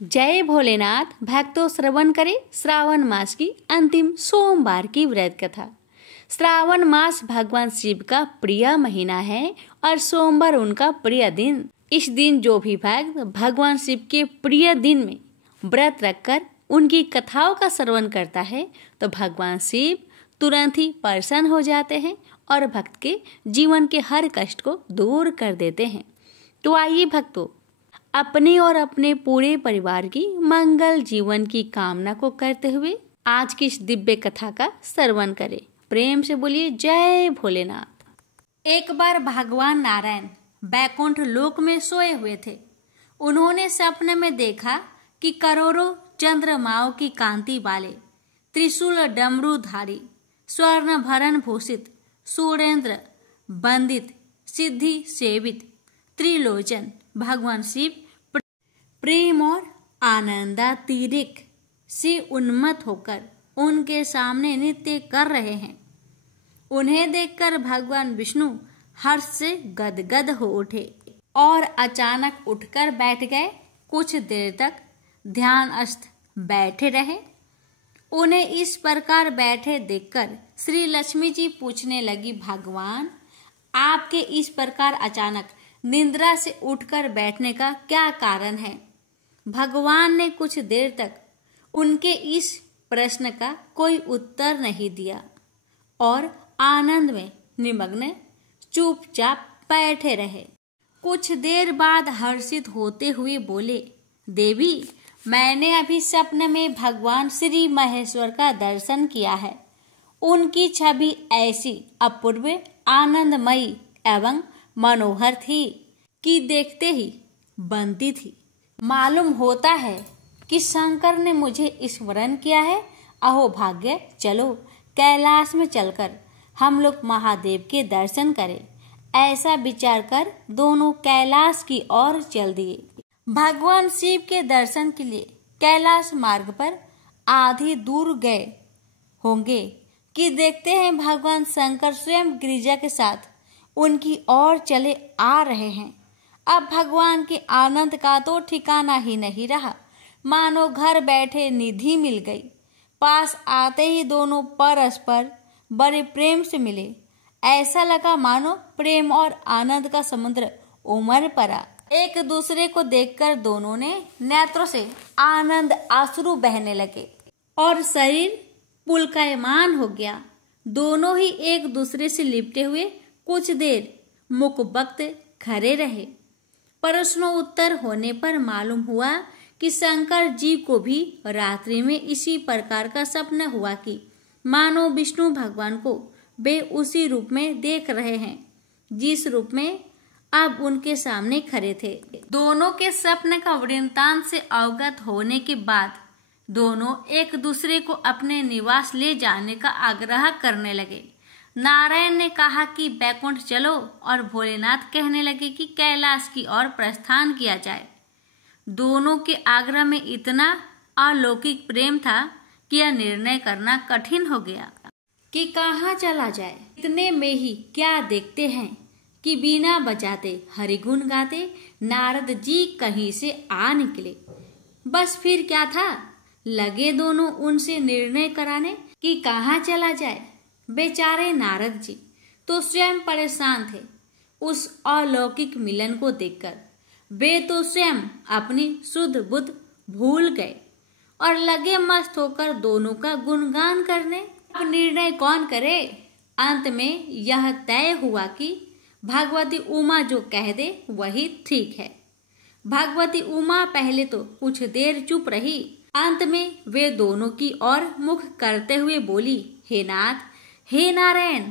जय भोलेनाथ। भक्तों, श्रवण करें श्रावण मास की अंतिम सोमवार की व्रत कथा। श्रावण मास भगवान शिव का प्रिय महीना है और सोमवार उनका प्रिय दिन। इस दिन जो भी भक्त भगवान शिव के प्रिय दिन में व्रत रखकर उनकी कथाओं का श्रवण करता है तो भगवान शिव तुरंत ही प्रसन्न हो जाते हैं और भक्त के जीवन के हर कष्ट को दूर कर देते हैं। तो आइए भक्तों, अपने और अपने पूरे परिवार की मंगल जीवन की कामना को करते हुए आज की इस दिव्य कथा का श्रवण करें। प्रेम से बोलिए जय भोलेनाथ। एक बार भगवान नारायण बैकुंठ लोक में सोए हुए थे। उन्होंने सपने में देखा कि करोड़ों चंद्रमाओं की कांति वाले त्रिशूल डमरूधारी स्वर्ण भरण भूषित सूर्येंद्र बंदित सिद्धि सेवित त्रिलोचन भगवान शिव प्रेम और आनंदातिरिक से उन्मत्त होकर उनके सामने नृत्य कर रहे हैं। उन्हें देखकर भगवान विष्णु हर्ष से गदगद हो उठे और अचानक उठकर बैठ गए। कुछ देर तक ध्यानस्थ बैठे रहे। उन्हें इस प्रकार बैठे देखकर श्री लक्ष्मी जी पूछने लगी, भगवान आपके इस प्रकार अचानक निद्रा से उठकर बैठने का क्या कारण है? भगवान ने कुछ देर तक उनके इस प्रश्न का कोई उत्तर नहीं दिया और आनंद में निमग्न चुपचाप बैठे रहे। कुछ देर बाद हर्षित होते हुए बोले, देवी मैंने अभी सपने में भगवान श्री महेश्वर का दर्शन किया है। उनकी छवि ऐसी अपूर्व आनंदमयी एवं मनोहर थी कि देखते ही बनती थी। मालूम होता है कि शंकर ने मुझे स्मरण किया है। अहो भाग्य, चलो कैलाश में चलकर हम लोग महादेव के दर्शन करें। ऐसा विचार कर दोनों कैलाश की ओर चल दिए। भगवान शिव के दर्शन के लिए कैलाश मार्ग पर आधी दूर गए होंगे कि देखते हैं भगवान शंकर स्वयं गिरिजा के साथ उनकी ओर चले आ रहे हैं। अब भगवान के आनंद का तो ठिकाना ही नहीं रहा। मानो घर बैठे निधि मिल गई। पास आते ही दोनों परस्पर बड़े प्रेम से मिले। ऐसा लगा मानो प्रेम और आनंद का समुद्र उमड़ पड़ा। एक दूसरे को देखकर दोनों ने नेत्रों से आनंद आंसू बहने लगे और शरीर पुलकायमान हो गया। दोनों ही एक दूसरे से लिपटे हुए कुछ देर मुखबख्त खड़े रहे। प्रश्नों उत्तर होने पर मालूम हुआ कि शंकर जी को भी रात्रि में इसी प्रकार का सपना हुआ कि मानो विष्णु भगवान को वे उसी रूप में देख रहे हैं जिस रूप में अब उनके सामने खड़े थे। दोनों के सपने का वृत्तांत से अवगत होने के बाद दोनों एक दूसरे को अपने निवास ले जाने का आग्रह करने लगे। नारायण ने कहा कि बैकुंठ चलो और भोलेनाथ कहने लगे कि कैलाश की ओर प्रस्थान किया जाए। दोनों के आग्रह में इतना अलौकिक प्रेम था कि यह निर्णय करना कठिन हो गया कि कहाँ चला जाए। इतने में ही क्या देखते हैं कि बीना बजाते हरिगुण गाते नारद जी कहीं से आ निकले। बस फिर क्या था, लगे दोनों उनसे निर्णय कराने कि कहाँ चला जाए। बेचारे नारद जी तो स्वयं परेशान थे उस अलौकिक मिलन को देखकर। वे तो स्वयं अपनी शुद्ध बुद्ध भूल गए और लगे मस्त होकर दोनों का गुणगान करने। अब निर्णय कौन करे? अंत में यह तय हुआ कि भगवती उमा जो कह दे वही ठीक है। भगवती उमा पहले तो कुछ देर चुप रही। अंत में वे दोनों की ओर मुख करते हुए बोली, हे नाथ, हे नारायण,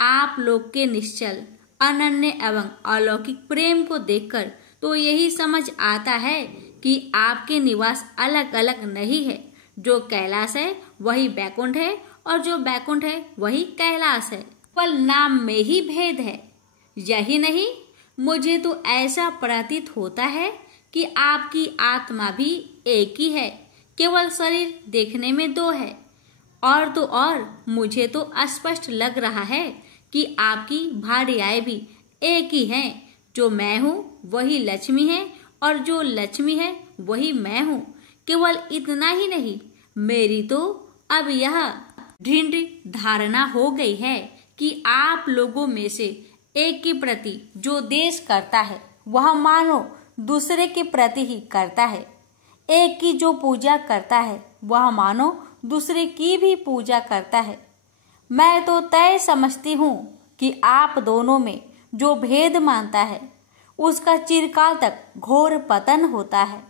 आप लोग के निश्चल अनन्य एवं अलौकिक प्रेम को देखकर तो यही समझ आता है कि आपके निवास अलग अलग नहीं है। जो कैलाश है वही बैकुंठ है और जो बैकुंठ है वही कैलाश है। केवल नाम में ही भेद है। यही नहीं, मुझे तो ऐसा प्रतीत होता है कि आपकी आत्मा भी एक ही है। केवल शरीर देखने में दो है। और तो और मुझे तो स्पष्ट लग रहा है कि आपकी भार्याएं भी एक ही हैं। जो मैं हूँ वही लक्ष्मी है और जो लक्ष्मी है वही मैं हूँ। केवल इतना ही नहीं, मेरी तो अब यह दृढ़ धारणा हो गई है कि आप लोगों में से एक के प्रति जो देश करता है वह मानो दूसरे के प्रति ही करता है। एक की जो पूजा करता है वह मानो दूसरे की भी पूजा करता है। मैं तो तय समझती हूँ कि आप दोनों में जो भेद मानता है उसका चिरकाल तक घोर पतन होता है।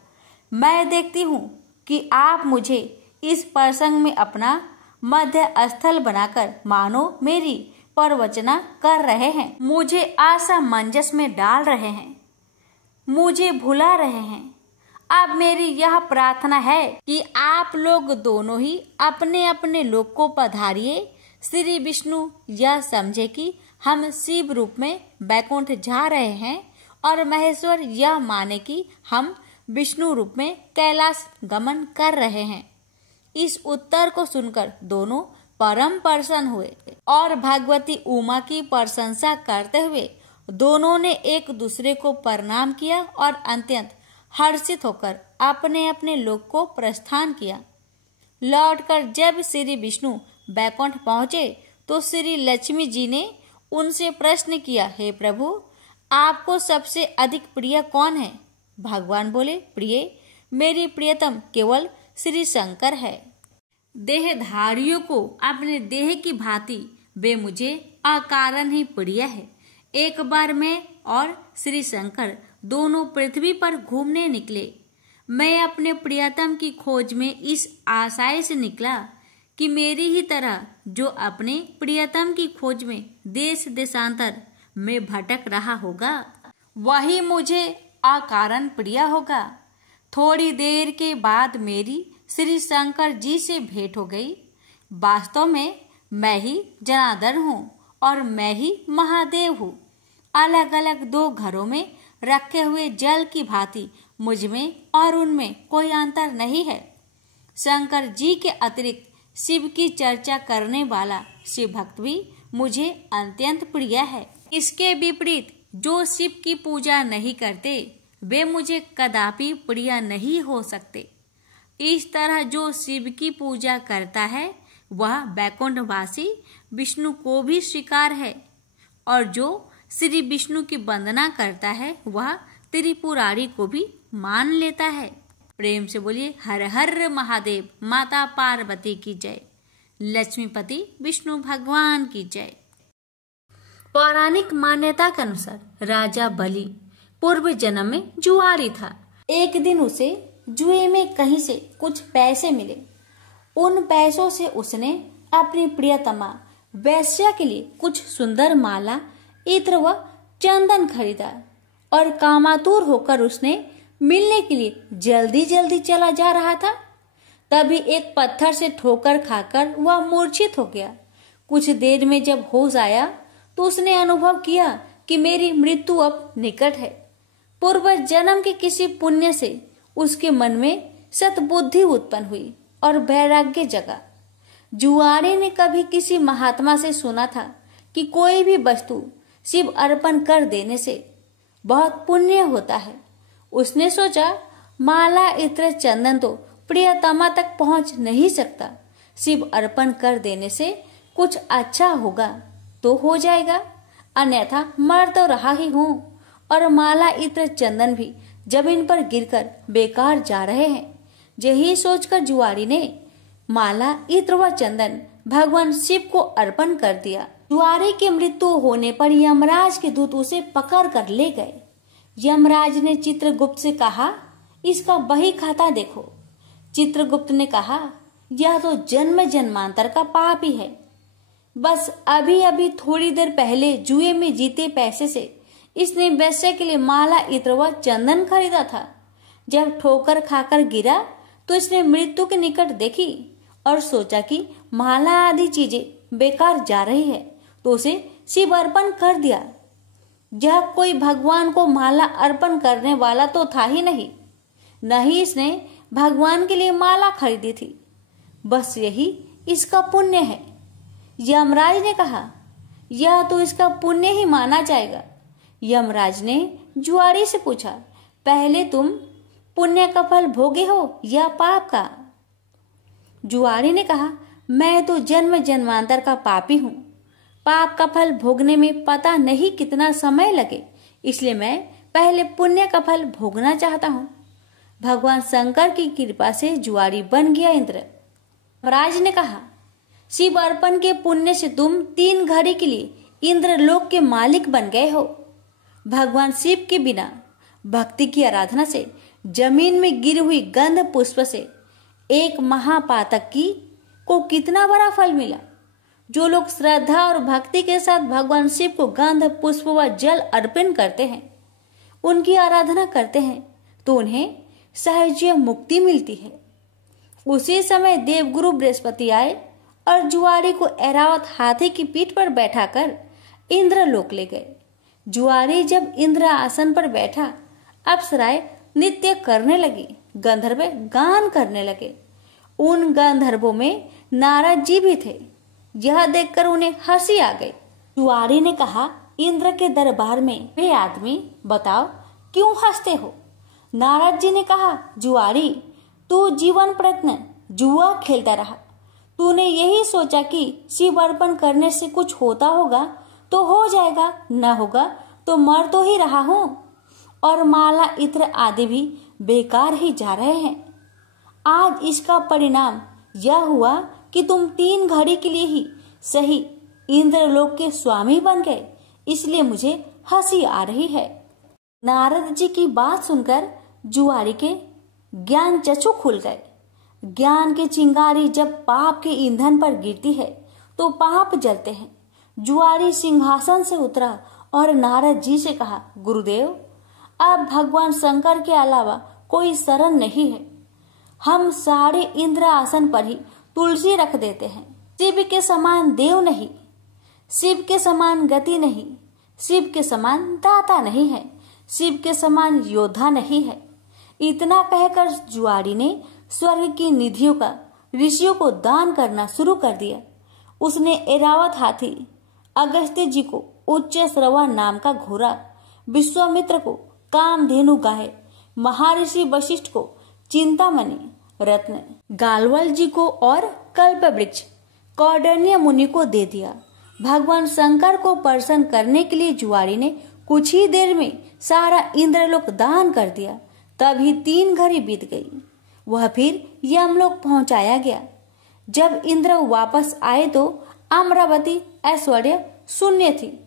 मैं देखती हूँ कि आप मुझे इस प्रसंग में अपना मध्य स्थल बनाकर मानो मेरी प्रवचना कर रहे हैं, मुझे असमंजस में डाल रहे हैं, मुझे भुला रहे हैं। अब मेरी यह प्रार्थना है कि आप लोग दोनों ही अपने अपने लोक को पधारिए। श्री विष्णु यह समझे कि हम शिव रूप में बैकुंठ जा रहे हैं और महेश्वर यह माने कि हम विष्णु रूप में कैलाश गमन कर रहे हैं। इस उत्तर को सुनकर दोनों परम प्रसन्न हुए और भगवती उमा की प्रशंसा करते हुए दोनों ने एक दूसरे को प्रणाम किया और अत्यंत हर्षित होकर अपने अपने लोक को प्रस्थान किया। लौटकर जब श्री विष्णु बैकुंठ पहुंचे तो श्री लक्ष्मी जी ने उनसे प्रश्न किया, हे प्रभु, आपको सबसे अधिक प्रिय कौन है? भगवान बोले, प्रिय, मेरी प्रियतम केवल श्री शंकर है। देहधारियों को अपने देह की भांति वे मुझे अकारण ही प्रिय है। एक बार मैं और श्री शंकर दोनों पृथ्वी पर घूमने निकले। मैं अपने प्रियतम की खोज में इस आशय से निकला कि मेरी ही तरह जो अपने प्रियतम की खोज में देश देशांतर में भटक रहा होगा वही मुझे अकारण प्रिय होगा। थोड़ी देर के बाद मेरी श्री शंकर जी से भेंट हो गई। वास्तव में मैं ही जनार्दन हूँ और मैं ही महादेव हूँ। अलग अलग दो घरों में रखे हुए जल की भांति मुझ में और उनमें कोई अंतर नहीं है। शंकर जी के अतिरिक्त शिव की चर्चा करने वाला शिव भक्त भी मुझे अत्यंत प्रिय है। इसके विपरीत जो शिव की पूजा नहीं करते वे मुझे कदापि प्रिय नहीं हो सकते। इस तरह जो शिव की पूजा करता है वह बैकुंठवासी विष्णु को भी स्वीकार है और जो श्री विष्णु की वंदना करता है वह त्रिपुरारी को भी मान लेता है। प्रेम से बोलिए हर हर महादेव। माता पार्वती की जय। लक्ष्मीपति विष्णु भगवान की जय। पौराणिक मान्यता के अनुसार राजा बलि पूर्व जन्म में जुआरी था। एक दिन उसे जुए में कहीं से कुछ पैसे मिले। उन पैसों से उसने अपनी प्रियतमा वैश्या के लिए कुछ सुंदर माला, इत्र व चंदन खरीदा और कामातुर होकर उसने मिलने के लिए जल्दी जल्दी चला जा रहा था। तभी एक पत्थर से ठोकर खाकर वह मूर्छित हो गया। कुछ देर में जब होश आया तो उसने अनुभव किया कि मेरी मृत्यु अब निकट है। पूर्व जन्म के किसी पुण्य से उसके मन में सतबुद्धि उत्पन्न हुई और वैराग्य जगा। जुआरी ने कभी किसी महात्मा से सुना था कि कोई भी वस्तु शिव अर्पण कर देने से बहुत पुण्य होता है। उसने सोचा, माला, इत्र, चंदन तो प्रियतमा तक पहुंच नहीं सकता। शिव अर्पण कर देने से कुछ अच्छा होगा तो हो जाएगा, अन्यथा मर तो रहा ही हूँ और माला, इत्र, चंदन भी जमीन पर गिरकर बेकार जा रहे हैं। यही सोचकर जुआरी ने माला, इत्र व चंदन भगवान शिव को अर्पण कर दिया। जुआरी की मृत्यु होने पर यमराज के दूत उसे पकड़ कर ले गए। यमराज ने चित्रगुप्त से कहा, इसका बही खाता देखो। चित्रगुप्त ने कहा, यह तो जन्म जन्मांतर का पाप ही है। बस अभी अभी थोड़ी देर पहले जुए में जीते पैसे से इसने वैश्य के लिए माला, इत्र व चंदन खरीदा था। जब ठोकर खाकर गिरा तो इसने मृत्यु के निकट देखी और सोचा कि माला आदि चीजें बेकार जा रही है तो उसे शिव अर्पण कर दिया। यह कोई भगवान को माला अर्पण करने वाला तो था ही नहीं, न ही इसने भगवान के लिए माला खरीदी थी। बस यही इसका पुण्य है। यमराज ने कहा, यह तो इसका पुण्य ही माना जाएगा। यमराज ने जुआरी से पूछा, पहले तुम पुण्य का फल भोगे हो या पाप का? जुआरी ने कहा, मैं तो जन्म जन्मांतर का पापी हूँ। पाप का फल भोगने में पता नहीं कितना समय लगे, इसलिए मैं पहले पुण्य का फल भोगना चाहता हूँ। भगवान शंकर की कृपा से जुआरी बन गया इंद्र। राज ने कहा, शिव अर्पण के पुण्य से तुम 3 घड़ी के लिए इंद्र लोक के मालिक बन गए हो। भगवान शिव के बिना भक्ति की आराधना से जमीन में गिरी हुई गंध पुष्प से एक महापातक को कितना बड़ा फल मिला। जो लोग श्रद्धा और भक्ति के साथ भगवान शिव को गंध पुष्प व जल अर्पण करते हैं, उनकी आराधना करते हैं, तो उन्हें सहज मुक्ति मिलती है। उसी समय देवगुरु बृहस्पति आए और जुआरी को ऐरावत हाथी की पीठ पर बैठाकर इंद्र लोक ले गए। जुआरी जब इंद्र आसन पर बैठा, अप्सराएं नृत्य करने लगी, गंधर्व गान करने लगे। उन गंधर्वों में नारद जी भी थे। यह देखकर उन्हें हंसी आ गई। जुआरी ने कहा, इंद्र के दरबार में वे आदमी, बताओ क्यों हंसते हो? नारद जी ने कहा, जुआरी, तू जीवन प्रयत्न जुआ खेलता रहा। तूने यही सोचा कि शिव अर्पण करने से कुछ होता होगा तो हो जाएगा, न होगा तो मर तो ही रहा हूँ। और माला इत्र आदि भी बेकार ही जा रहे हैं। आज इसका परिणाम यह हुआ कि तुम 3 घड़ी के लिए ही सही इंद्रलोक के स्वामी बन गए, इसलिए मुझे हंसी आ रही है। नारद जी की बात सुनकर जुआरी के ज्ञान चक्षु खुल गए। ज्ञान की चिंगारी जब पाप के ईंधन पर गिरती है तो पाप जलते हैं। जुआरी सिंहासन से उतरा और नारद जी से कहा, गुरुदेव, अब भगवान शंकर के अलावा कोई शरण नहीं है। हम सारे इंद्र आसन पर ही तुलसी रख देते हैं। शिव के समान देव नहीं, शिव के समान गति नहीं, शिव के समान दाता नहीं है, शिव के समान योद्धा नहीं है। इतना कहकर जुआरी ने स्वर्ग की निधियों का ऋषियों को दान करना शुरू कर दिया। उसने ऐरावत हाथी, अगस्त्य जी को उच्च श्रवा नाम का घोड़ा, विश्वामित्र को कामधेनु गाय, महर्षि वशिष्ठ को चिंतामणि रत्न, गालवल जी को और कल्प वृक्ष कौंडिन्य मुनि को दे दिया। भगवान शंकर को प्रसन्न करने के लिए जुआरी ने कुछ ही देर में सारा इंद्रलोक दान कर दिया। तभी 3 घड़ी बीत गई। वह फिर यमलोक पहुंचाया गया। जब इंद्र वापस आए तो अमरावती ऐश्वर्य शून्य थी।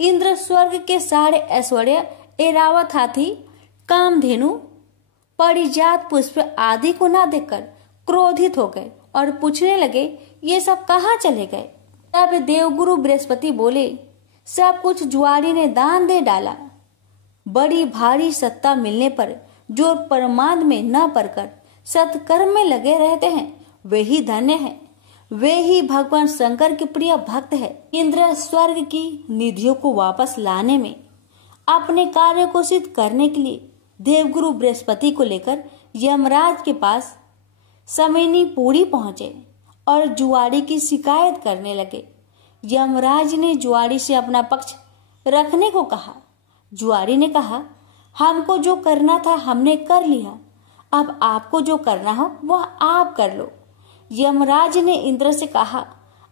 इंद्र स्वर्ग के सारे ऐश्वर्य, ऐरावत हाथी, कामधेनु, परिजात पुष्प आदि को न देखकर क्रोधित हो गए और पूछने लगे, ये सब कहाँ चले गए? तब देवगुरु बृहस्पति बोले, सब कुछ जुआरी ने दान दे डाला। बड़ी भारी सत्ता मिलने पर जो परमार्थ में न पड़कर सत्कर्म में लगे रहते हैं, वे ही धन्य हैं। वे ही भगवान शंकर के प्रिय भक्त है। इंद्र स्वर्ग की निधियों को वापस लाने में अपने कार्य को सिद्ध करने के लिए देवगुरु बृहस्पति को लेकर यमराज के पास समयनी पूरी पहुंचे और जुआरी की शिकायत करने लगे। यमराज ने जुआरी से अपना पक्ष रखने को कहा। जुआरी ने कहा, हमको जो करना था हमने कर लिया, अब आपको जो करना हो वह आप कर लो। यमराज ने इंद्र से कहा,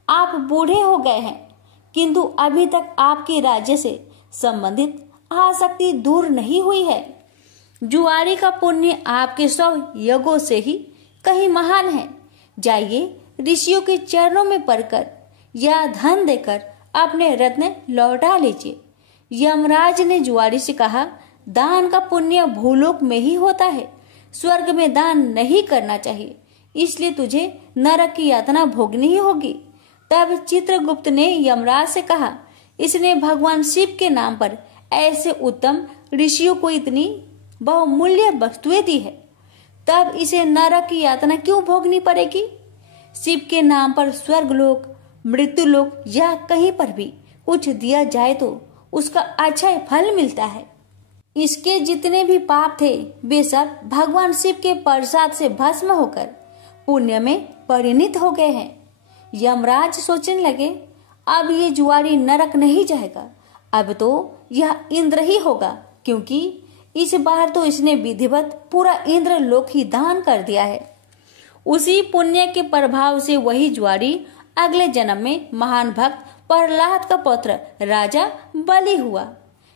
आप बूढ़े हो गए हैं, किंतु अभी तक आपके राज्य से संबंधित आसक्ति दूर नहीं हुई है। जुआरी का पुण्य आपके 100 यज्ञों से ही कहीं महान है। जाइए ऋषियों के चरणों में पड़कर या धन देकर अपने रत्न लौटा लीजिए। यमराज ने जुआरी से कहा, दान का पुण्य भूलोक में ही होता है, स्वर्ग में दान नहीं करना चाहिए, इसलिए तुझे नरक की यातना भोगनी ही होगी। तब चित्रगुप्त ने यमराज से कहा, इसने भगवान शिव के नाम पर ऐसे उत्तम ऋषियों को इतनी बहुमूल्य वस्तुएं दी है, तब इसे नरक की यातना क्यों भोगनी पड़ेगी? शिव के नाम पर स्वर्गलोक, मृत्युलोक या कहीं पर भी कुछ दिया जाए तो उसका अच्छा फल मिलता है। इसके जितने भी पाप थे वे सब भगवान शिव के प्रसाद से भस्म होकर पुण्य में परिणित हो गए हैं। यमराज सोचने लगे, अब ये जुआरी नरक नहीं जाएगा, अब तो यह इंद्र ही होगा, क्योंकि इस बार तो इसने विधिवत पूरा इंद्र लोक ही दान कर दिया है। उसी पुण्य के प्रभाव से वही ज्वारी अगले जन्म में महान भक्त प्रहलाद का पुत्र राजा बलि हुआ।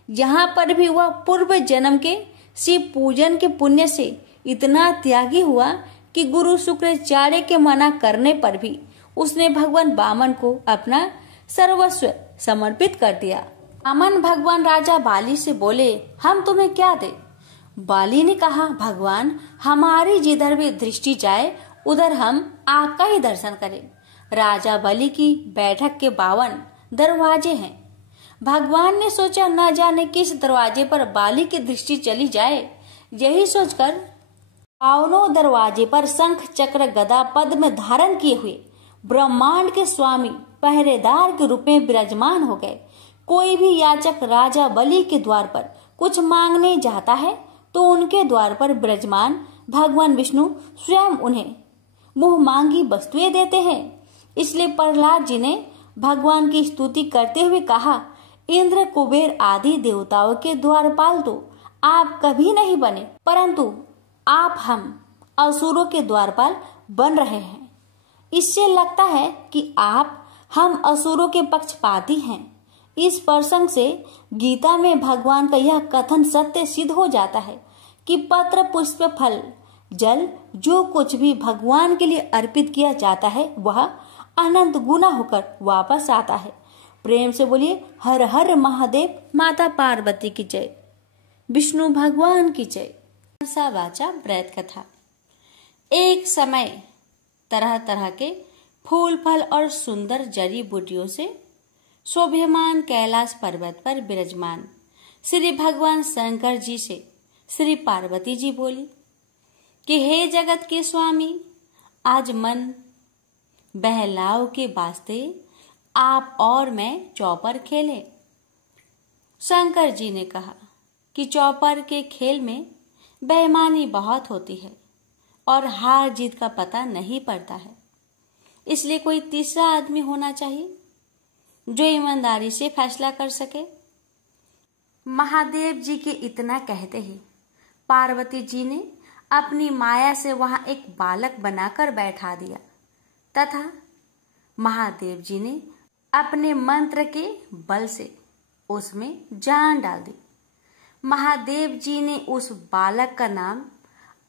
यहाँ पर भी वह पूर्व जन्म के शिव पूजन के पुण्य से इतना त्यागी हुआ कि गुरु शुक्राचार्य के मना करने पर भी उसने भगवान वामन को अपना सर्वस्व समर्पित कर दिया। वामन भगवान राजा बाली से बोले, हम तुम्हें क्या दे? बाली ने कहा, भगवान हमारी जिधर भी दृष्टि जाए उधर हम आपका ही दर्शन करें। राजा बलि की बैठक के 52 दरवाजे हैं। भगवान ने सोचा न जाने किस दरवाजे पर बाली की दृष्टि चली जाए। यही सोचकर 52 दरवाजे पर शंख चक्र गदा पद्म धारण किए हुए ब्रह्मांड के स्वामी पहरेदार के रूप में विराजमान हो गए। कोई भी याचक राजा बलि के द्वार पर कुछ मांगने जाता है तो उनके द्वार पर विराजमान भगवान विष्णु स्वयं उन्हें मुंह मांगी वस्तुएं देते हैं। इसलिए प्रहलाद जी ने भगवान की स्तुति करते हुए कहा, इंद्र कुबेर आदि देवताओं के द्वारपाल तो आप कभी नहीं बने, परंतु आप हम असुरों के द्वारपाल बन रहे हैं। इससे लगता है कि आप हम असुरों के पक्षपाती हैं। इस प्रसंग से गीता में भगवान का यह कथन सत्य सिद्ध हो जाता है कि पत्र पुष्प फल जल जो कुछ भी भगवान के लिए अर्पित किया जाता है वह अनंत गुना होकर वापस आता है। प्रेम से बोलिए हर हर महादेव, माता पार्वती की जय, विष्णु भगवान की जय। मनसा वाचा व्रत कथा। एक समय तरह तरह के फूल फल और सुंदर जड़ी बूटियों से शोभ्यमान कैलाश पर्वत पर विराजमान श्री भगवान शंकर जी से श्री पार्वती जी बोली कि हे जगत के स्वामी, आज मन बहलाव के वास्ते आप और मैं चौपर खेलें। शंकर जी ने कहा कि चौपर के खेल में बेईमानी बहुत होती है और हार जीत का पता नहीं पड़ता है, इसलिए कोई तीसरा आदमी होना चाहिए जो ईमानदारी से फैसला कर सके। महादेव जी के इतना कहते ही पार्वती जी ने अपनी माया से वहां एक बालक बनाकर बैठा दिया तथा महादेव जी ने अपने मंत्र के बल से उसमें जान डाल दी। महादेव जी ने उस बालक का नाम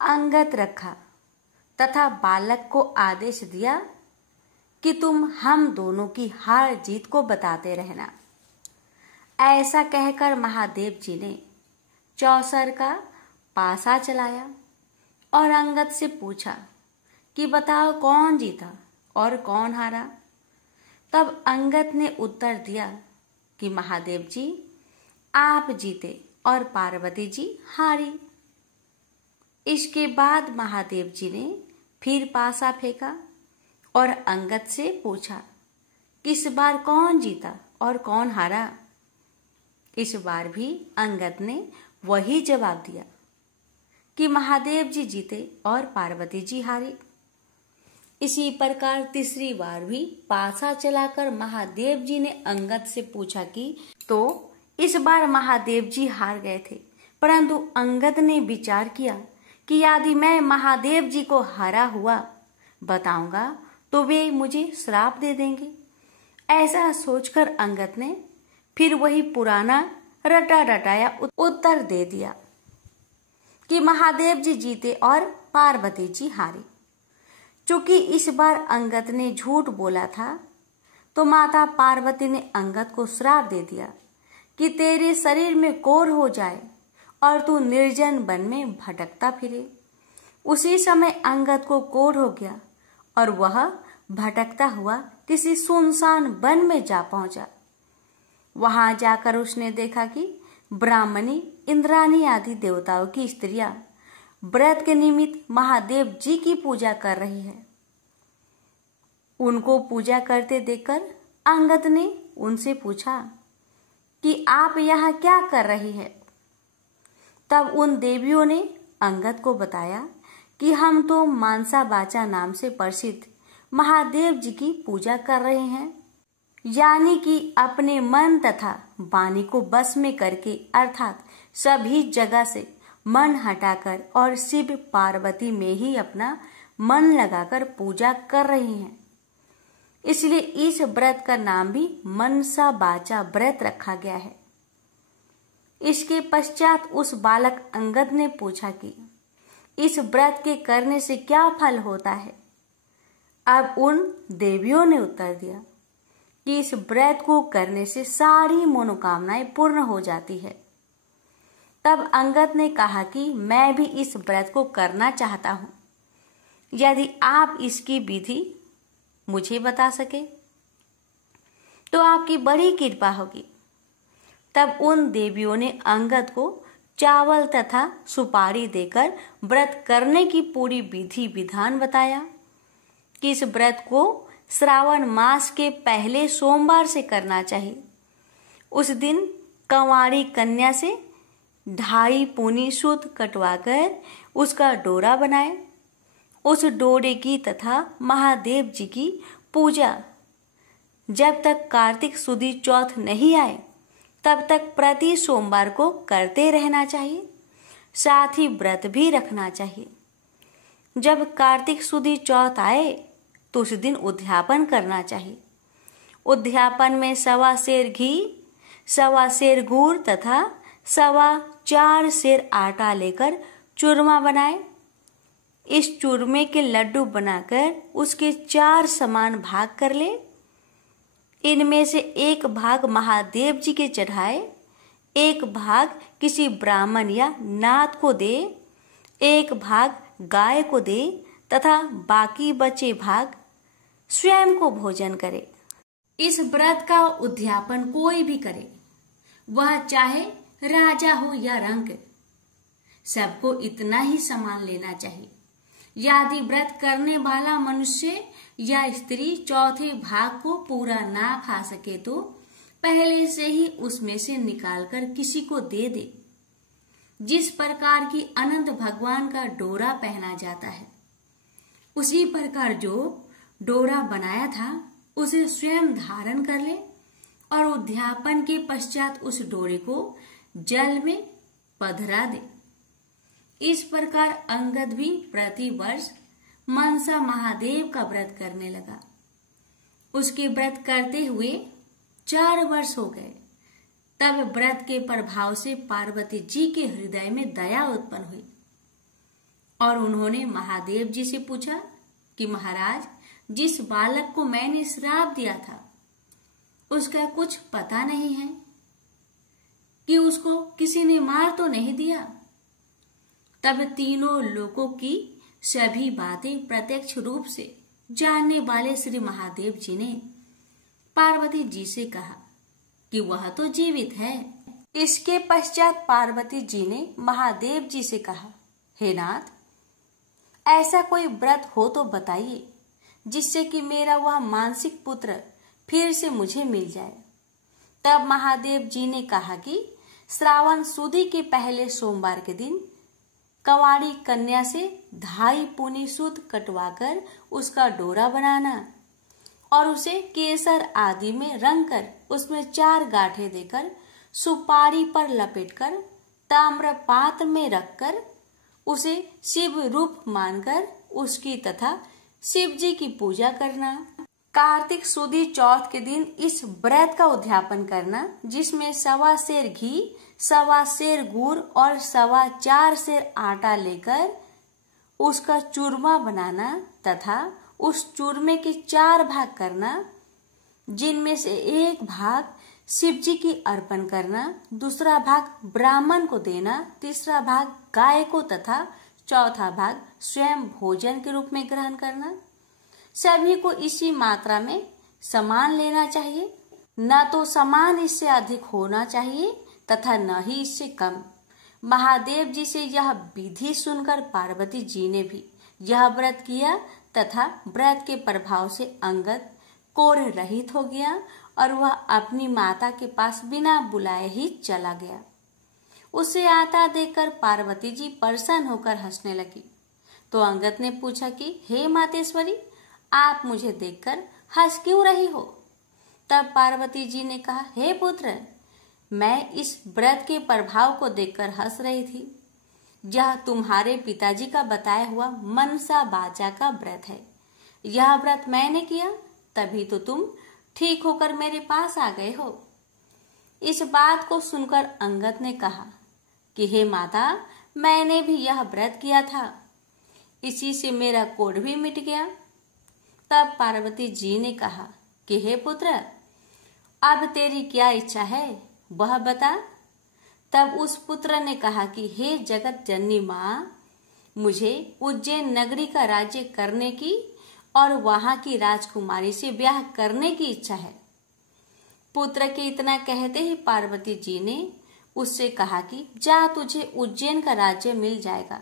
अंगद रखा तथा बालक को आदेश दिया कि तुम हम दोनों की हार जीत को बताते रहना। ऐसा कहकर महादेव जी ने चौसर का पासा चलाया और अंगद से पूछा कि बताओ कौन जीता और कौन हारा। तब अंगद ने उत्तर दिया कि महादेव जी आप जीते और पार्वती जी हारी। इसके बाद महादेव जी ने फिर पासा फेंका और अंगद से पूछा कि इस बार कौन जीता और कौन हारा। इस बार भी अंगद ने वही जवाब दिया कि महादेव जी जीते और पार्वती जी हारी। इसी प्रकार तीसरी बार भी पासा चलाकर महादेव जी ने अंगद से पूछा कि तो इस बार महादेव जी हार गए थे, परंतु अंगद ने विचार किया कि यदि मैं महादेव जी को हारा हुआ बताऊंगा तो वे मुझे श्राप दे देंगे। ऐसा सोचकर अंगद ने फिर वही पुराना रटा रटाया उत्तर दे दिया कि महादेव जी जीते और पार्वती जी हारी। चूंकि इस बार अंगद ने झूठ बोला था तो माता पार्वती ने अंगद को श्राप दे दिया कि तेरे शरीर में कोढ़ हो जाए और तू निर्जन वन में भटकता फिरे। उसी समय अंगद को कोढ़ हो गया और वह भटकता हुआ किसी सुनसान वन में जा पहुंचा। वहां जाकर उसने देखा कि ब्राह्मणी, इंद्राणी आदि देवताओं की स्त्रियां व्रत के निमित्त महादेव जी की पूजा कर रही है। उनको पूजा करते देखकर अंगद ने उनसे पूछा कि आप यहाँ क्या कर रही है। तब उन देवियों ने अंगद को बताया कि हम तो मानसा वाचा नाम से प्रसिद्ध महादेव जी की पूजा कर रहे हैं, यानी कि अपने मन तथा वाणी को बस में करके, अर्थात सभी जगह से मन हटाकर और शिव पार्वती में ही अपना मन लगाकर पूजा कर रही हैं। इसलिए इस व्रत का नाम भी मनसा वाचा व्रत रखा गया है। इसके पश्चात उस बालक अंगद ने पूछा कि इस व्रत के करने से क्या फल होता है। अब उन देवियों ने उत्तर दिया कि इस व्रत को करने से सारी मनोकामनाएं पूर्ण हो जाती है। तब अंगद ने कहा कि मैं भी इस व्रत को करना चाहता हूं, यदि आप इसकी विधि मुझे बता सके तो आपकी बड़ी कृपा होगी। तब उन देवियों ने अंगद को चावल तथा सुपारी देकर व्रत करने की पूरी विधि विधान बताया कि इस व्रत को श्रावण मास के पहले सोमवार से करना चाहिए। उस दिन कंवारी कन्या से 2.5 पूनी सूत कटवाकर उसका डोरा बनाए। उस डोरे की तथा महादेव जी की पूजा जब तक कार्तिक सुदी चौथ नहीं आए तब तक प्रति सोमवार को करते रहना चाहिए। साथ ही व्रत भी रखना चाहिए। जब कार्तिक सुदी चौथ आए तो उस दिन उद्यापन करना चाहिए। उद्यापन में 1.25 सेर घी, 1.25 सेर गुड़ तथा 4.25 सेर आटा लेकर चूरमा बनाए। इस चूरमे के लड्डू बनाकर उसके 4 समान भाग कर ले। इनमें से एक भाग महादेव जी के चढ़ाए, एक भाग किसी ब्राह्मण या नाथ को दे, एक भाग गाय को दे तथा बाकी बचे भाग स्वयं को भोजन करे। इस व्रत का उद्यापन कोई भी करे, वह चाहे राजा हो या रंक, सबको इतना ही सामान लेना चाहिए। यदि व्रत करने वाला मनुष्य या स्त्री चौथे भाग को पूरा ना खा सके तो पहले से ही उसमें से निकालकर किसी को दे दे। जिस प्रकार की अनंत भगवान का डोरा पहना जाता है, उसी प्रकार जो डोरा बनाया था उसे स्वयं धारण कर ले और उद्यापन के पश्चात उस डोरे को जल में पधरा दे। इस प्रकार अंगद भी प्रति वर्ष मनसा महादेव का व्रत करने लगा। उसके व्रत करते हुए 4 वर्ष हो गए। तब व्रत के प्रभाव से पार्वती जी के हृदय में दया उत्पन्न हुई और उन्होंने महादेव जी से पूछा कि महाराज, जिस बालक को मैंने श्राप दिया था उसका कुछ पता नहीं है कि उसको किसी ने मार तो नहीं दिया। तब तीनों लोगों की सभी बातें प्रत्यक्ष रूप से जानने वाले श्री महादेव जी ने पार्वती जी से कहा कि वह तो जीवित है। इसके पश्चात पार्वती जी ने महादेव जी से कहा, हे नाथ, ऐसा कोई व्रत हो तो बताइए जिससे कि मेरा वह मानसिक पुत्र फिर से मुझे मिल जाए। तब महादेव जी ने कहा कि श्रावण सुदी के पहले सोमवार के दिन कंवारी कन्या से 2.5 पूनी सूत कटवाकर उसका डोरा बनाना और उसे केसर आदि में रंग कर उसमें 4 गांठें देकर सुपारी पर लपेटकर ताम्र पात्र में रखकर उसे शिव रूप मानकर उसकी तथा शिव जी की पूजा करना। कार्तिक सुदी चौथ के दिन इस व्रत का उद्यापन करना, जिसमें 1.25 सेर घी, 1.25 सेर गुड़ और 4.25 सेर आटा लेकर उसका चूरमा बनाना तथा उस चूरमे के 4 भाग करना, जिनमें से एक भाग शिव जी की अर्पण करना, दूसरा भाग ब्राह्मण को देना, तीसरा भाग गाय को तथा चौथा भाग स्वयं भोजन के रूप में ग्रहण करना। सभी को इसी मात्रा में समान लेना चाहिए, न तो समान इससे अधिक होना चाहिए तथा न ही इससे कम। महादेव जी से यह विधि सुनकर पार्वती जी ने भी यह व्रत किया तथा व्रत के प्रभाव से अंगद कोढ़ रहित हो गया और वह अपनी माता के पास बिना बुलाए ही चला गया। उसे आता देखकर पार्वती जी प्रसन्न होकर हंसने लगी। तो अंगद ने पूछा कि हे मातेश्वरी, आप मुझे देखकर हंस क्यों रही हो? तब पार्वती जी ने कहा, हे पुत्र, मैं इस व्रत के प्रभाव को देखकर हंस रही थी। यह तुम्हारे पिताजी का बताया हुआ मनसा वाचा का व्रत है। यह व्रत मैंने किया, तभी तो तुम ठीक होकर मेरे पास आ गए हो। इस बात को सुनकर अंगद ने कहा कि हे माता, मैंने भी यह व्रत किया था, इसी से मेरा कोढ़ भी मिट गया। तब पार्वती जी ने कहा कि हे पुत्र, अब तेरी क्या इच्छा है वह बता। तब उस पुत्र ने कहा कि हे जगत जननी माँ, मुझे उज्जैन नगरी का राज्य करने की और वहां की राजकुमारी से ब्याह करने की इच्छा है। पुत्र के इतना कहते ही पार्वती जी ने उससे कहा कि जा, तुझे उज्जैन का राज्य मिल जाएगा,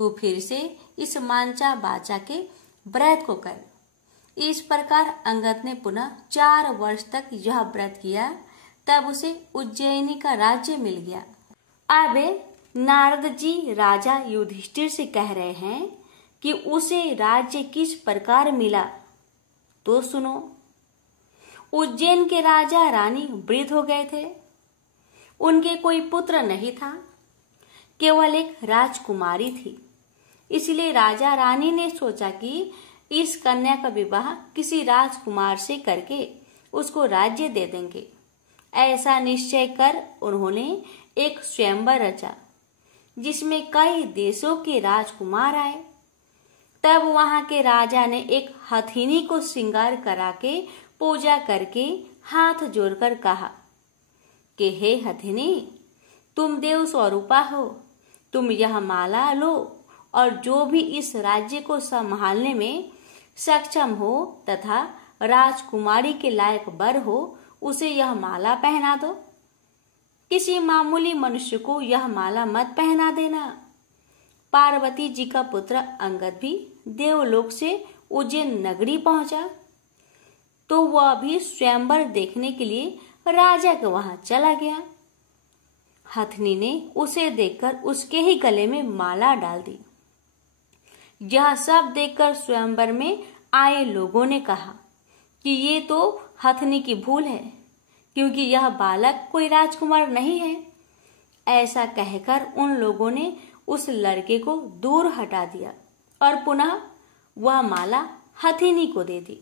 तू फिर से इस मांचा वाचा के व्रत को कर। इस प्रकार अंगद ने पुनः 4 वर्ष तक यह व्रत किया, तब उसे उज्जैनी का राज्य मिल गया। अब नारद जी राजा युधिष्ठिर से कह रहे हैं कि उसे राज्य किस प्रकार मिला, तो सुनो। उज्जैन के राजा रानी वृद्ध हो गए थे, उनके कोई पुत्र नहीं था, केवल एक राजकुमारी थी। इसलिए राजा रानी ने सोचा कि इस कन्या का विवाह किसी राजकुमार से करके उसको राज्य दे देंगे। ऐसा निश्चय कर उन्होंने एक स्वयंवर रचा, जिसमें कई देशों के राजकुमार आए। तब वहां के राजा ने एक हथिनी को श्रृंगार करा के पूजा करके हाथ जोड़कर कहा कि हे हथिनी, तुम देव स्वरूपा हो, तुम यह माला लो और जो भी इस राज्य को संभालने में सक्षम हो तथा राजकुमारी के लायक वर हो, उसे यह माला पहना दो। किसी मामूली मनुष्य को यह माला मत पहना देना। पार्वती जी का पुत्र अंगद भी देवलोक से उज्जैन नगरी पहुंचा, तो वह भी स्वयंवर देखने के लिए राजा के वहां चला गया। हथनी ने उसे देखकर उसके ही गले में माला डाल दी। यह सब देखकर स्वयंवर में आए लोगों ने कहा कि ये तो हथनी की भूल है, क्योंकि यह बालक कोई राजकुमार नहीं है। ऐसा कहकर उन लोगों ने उस लड़के को दूर हटा दिया और पुनः वह माला हथिनी को दे दी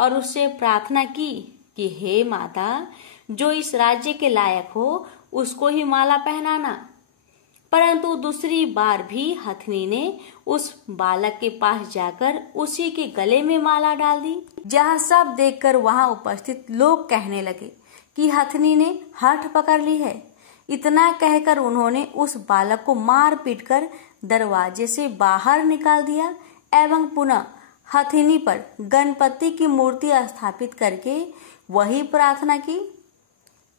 और उससे प्रार्थना की कि हे माता, जो इस राज्य के लायक हो उसको ही माला पहनाना। परंतु दूसरी बार भी हथनी ने उस बालक के पास जाकर उसी के गले में माला डाल दी। जहाँ सब देखकर वहां उपस्थित लोग कहने लगे कि हथनी ने हठ पकड़ ली है। इतना कहकर उन्होंने उस बालक को मार पीट कर दरवाजे से बाहर निकाल दिया एवं पुनः हथिनी पर गणपति की मूर्ति स्थापित करके वही प्रार्थना की।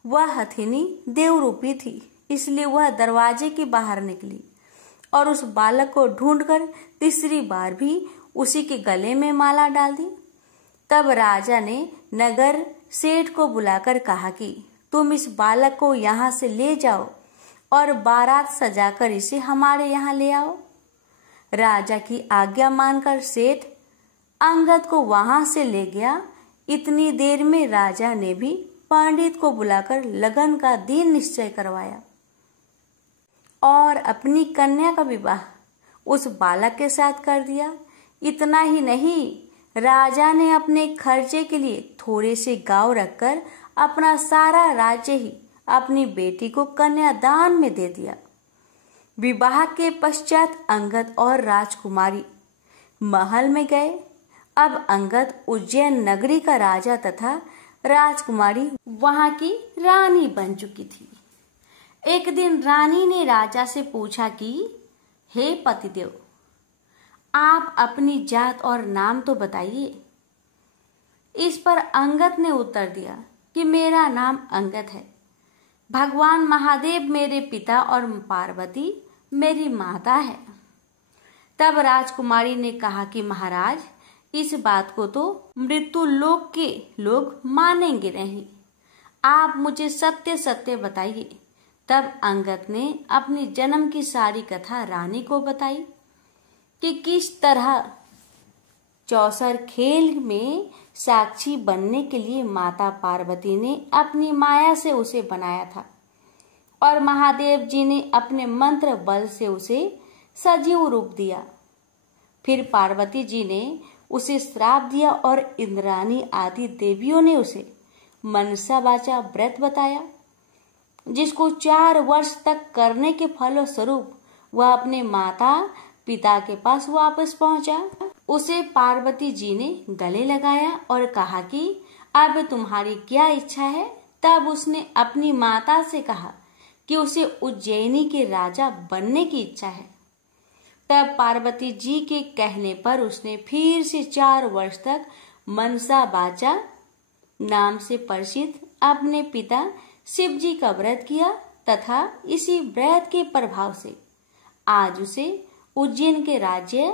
वह हथिनी देवरूपी थी, इसलिए वह दरवाजे के बाहर निकली और उस बालक को ढूंढकर तीसरी बार भी उसी के गले में माला डाल दी। तब राजा ने नगर सेठ को बुलाकर कहा कि तुम इस बालक को यहाँ से ले जाओ और बारात सजाकर इसे हमारे यहाँ ले आओ। राजा की आज्ञा मानकर सेठ अंगद को वहां से ले गया। इतनी देर में राजा ने भी पंडित को बुलाकर लगन का दिन निश्चय करवाया और अपनी कन्या का विवाह उस बालक के साथ कर दिया। इतना ही नहीं, राजा ने अपने खर्चे के लिए थोड़े से गांव रखकर अपना सारा राज्य ही अपनी बेटी को कन्यादान में दे दिया। विवाह के पश्चात अंगद और राजकुमारी महल में गए। अब अंगद उज्जैन नगरी का राजा तथा राजकुमारी वहां की रानी बन चुकी थी। एक दिन रानी ने राजा से पूछा कि हे पतिदेव, आप अपनी जात और नाम तो बताइए। इस पर अंगद ने उत्तर दिया कि मेरा नाम अंगद है, भगवान महादेव मेरे पिता और पार्वती मेरी माता है। तब राजकुमारी ने कहा कि महाराज, इस बात को तो मृत्यु लोक के लोग मानेंगे नहीं, आप मुझे सत्य सत्य बताइए। तब अंगद ने अपनी जन्म की सारी कथा रानी को बताई कि किस तरह चौसर खेल में साक्षी बनने के लिए माता पार्वती ने अपनी माया से उसे बनाया था और महादेव जी ने अपने मंत्र बल से उसे सजीव रूप दिया। फिर पार्वती जी ने उसे श्राप दिया और इंद्राणी आदि देवियों ने उसे मनसा वाचा व्रत बताया, जिसको 4 वर्ष तक करने के फलस्वरूप वह अपने माता पिता के पास वापस पहुंचा। उसे पार्वती जी ने गले लगाया और कहा कि अब तुम्हारी क्या इच्छा है। तब उसने अपनी माता से कहा कि उसे उज्जैनी के राजा बनने की इच्छा है। तब पार्वती जी के कहने पर उसने फिर से 4 वर्ष तक मनसा वाचा नाम से प्रसिद्ध अपने पिता शिव जी का व्रत किया तथा इसी व्रत के प्रभाव से आज उसे उज्जैन के राज्य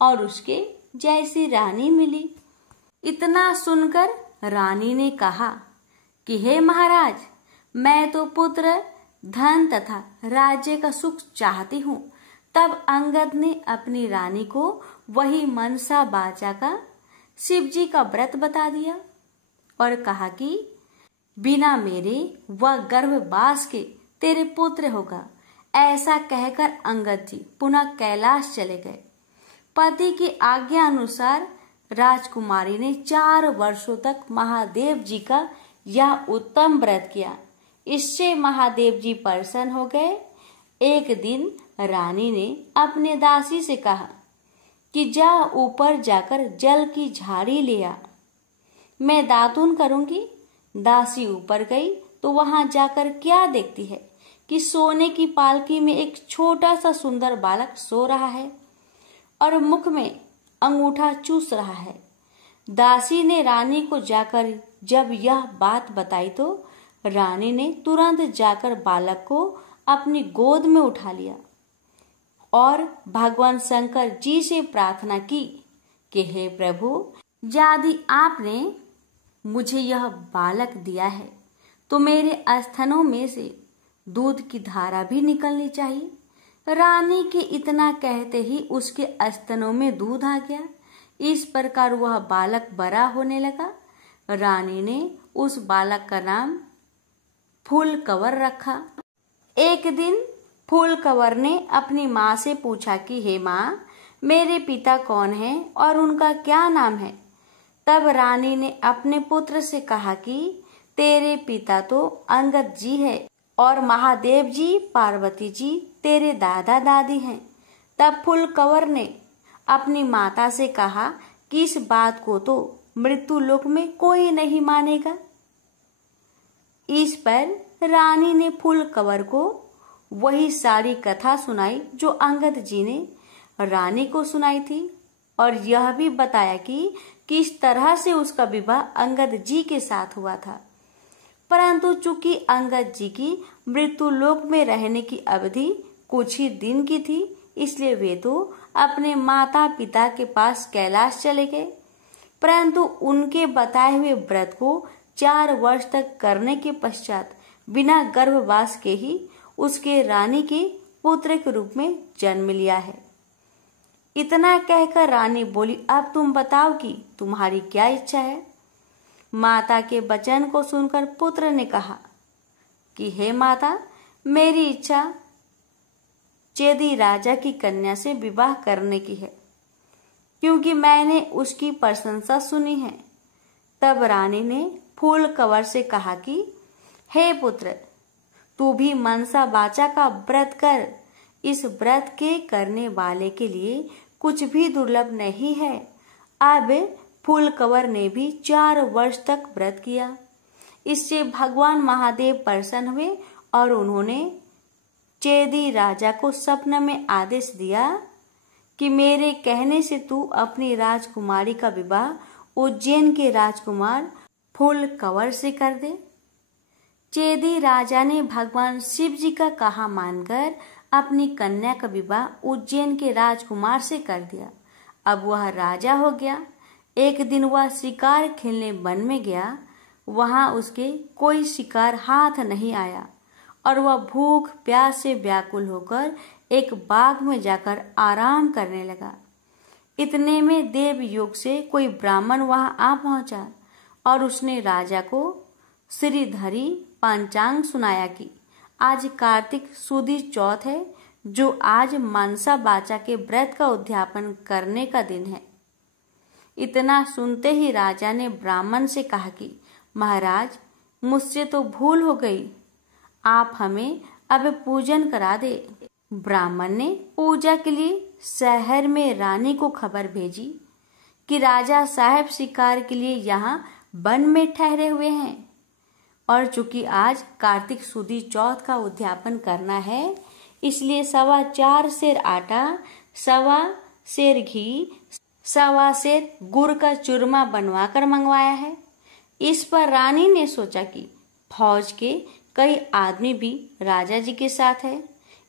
और उसके जैसी रानी मिली। इतना सुनकर रानी ने कहा कि हे महाराज, मैं तो पुत्र, धन तथा राज्य का सुख चाहती हूँ। तब अंगद ने अपनी रानी को वही मनसा वाचा का शिव जी का व्रत बता दिया और कहा कि बिना मेरे वह गर्भवास के तेरे पुत्र होगा। ऐसा कहकर अंगद जी पुनः कैलाश चले गए। पति की आज्ञा अनुसार राजकुमारी ने 4 वर्षों तक महादेव जी का यह उत्तम व्रत किया। इससे महादेव जी प्रसन्न हो गए। एक दिन रानी ने अपने दासी से कहा कि जा ऊपर जाकर जल की झाड़ी ले आ, मैं दातुन करूंगी। दासी ऊपर गई तो वहां जाकर क्या देखती है कि सोने की पालकी में एक छोटा सा सुंदर बालक सो रहा है और मुख में अंगूठा चूस रहा है। दासी ने रानी को जाकर जब यह बात बताई तो रानी ने तुरंत जाकर बालक को अपनी गोद में उठा लिया और भगवान शंकर जी से प्रार्थना की कि हे प्रभु, यदि आपने मुझे यह बालक दिया है तो मेरे स्तनों में से दूध की धारा भी निकलनी चाहिए। रानी के इतना कहते ही उसके स्तनों में दूध आ गया। इस प्रकार वह बालक बड़ा होने लगा। रानी ने उस बालक का नाम फूलकवर रखा। एक दिन फूलकवर ने अपनी माँ से पूछा कि हे माँ, मेरे पिता कौन हैं और उनका क्या नाम है। तब रानी ने अपने पुत्र से कहा कि तेरे पिता तो अंगद जी है और महादेव जी, पार्वती जी तेरे दादा दादी हैं। तब फूलकवर ने अपनी माता से कहा कि इस बात को तो मृत्यु लोक में कोई नहीं मानेगा। इस पर रानी ने फूलकवर को वही सारी कथा सुनाई जो अंगद जी ने रानी को सुनाई थी और यह भी बताया कि किस तरह से उसका विवाह अंगद जी के साथ हुआ था। परंतु चूंकि अंगद जी की मृत्यु लोक में रहने की अवधि कुछ ही दिन की थी, इसलिए वे तो अपने माता पिता के पास कैलाश चले गए। परंतु उनके बताए हुए व्रत को 4 वर्ष तक करने के पश्चात बिना गर्भवास के ही उसके रानी के पुत्र के रूप में जन्म लिया है। इतना कहकर रानी बोली, अब तुम बताओ कि तुम्हारी क्या इच्छा है। माता के वचन को सुनकर पुत्र ने कहा कि हे माता, मेरी इच्छा चेदी राजा की कन्या से विवाह करने की है, क्योंकि मैंने उसकी प्रशंसा सुनी है। तब रानी ने फूलकवर से कहा कि हे पुत्र, तू भी मनसा वाचा का व्रत कर। इस व्रत के करने वाले के लिए कुछ भी दुर्लभ नहीं है। अब फूलकवर ने भी 4 वर्ष तक व्रत किया। इससे भगवान महादेव प्रसन्न हुए और उन्होंने चेदी राजा को स्वप्न में आदेश दिया कि मेरे कहने से तू अपनी राजकुमारी का विवाह उज्जैन के राजकुमार फूलकवर से कर दे। चेदी राजा ने भगवान शिव जी का कहा मानकर अपनी कन्या का विवाह उज्जैन के राजकुमार से कर दिया। अब वह राजा हो गया। एक दिन वह शिकार खेलने वन में गया। वहां उसके कोई शिकार हाथ नहीं आया और वह भूख प्यास से व्याकुल होकर एक बाग में जाकर आराम करने लगा। इतने में देवयोग से कोई ब्राह्मण वहां आ पहुंचा और उसने राजा को श्रीधरी पंचांग सुनाया कि आज कार्तिक सुदी चौथ है, जो आज मनसा वाचा के व्रत का उद्यापन करने का दिन है। इतना सुनते ही राजा ने ब्राह्मण से कहा कि महाराज, मुझसे तो भूल हो गई, आप हमें अब पूजन करा दे। ब्राह्मण ने पूजा के लिए शहर में रानी को खबर भेजी कि राजा साहब शिकार के लिए यहाँ वन में ठहरे हुए हैं, और चूंकि आज कार्तिक सुदी चौथ का उद्यापन करना है, इसलिए 4.25 सेर आटा, 1.25 सेर घी, 1.25 सेर गुड़ का चूरमा बनवा कर मंगवाया है। इस पर रानी ने सोचा कि फौज के कई आदमी भी राजा जी के साथ है,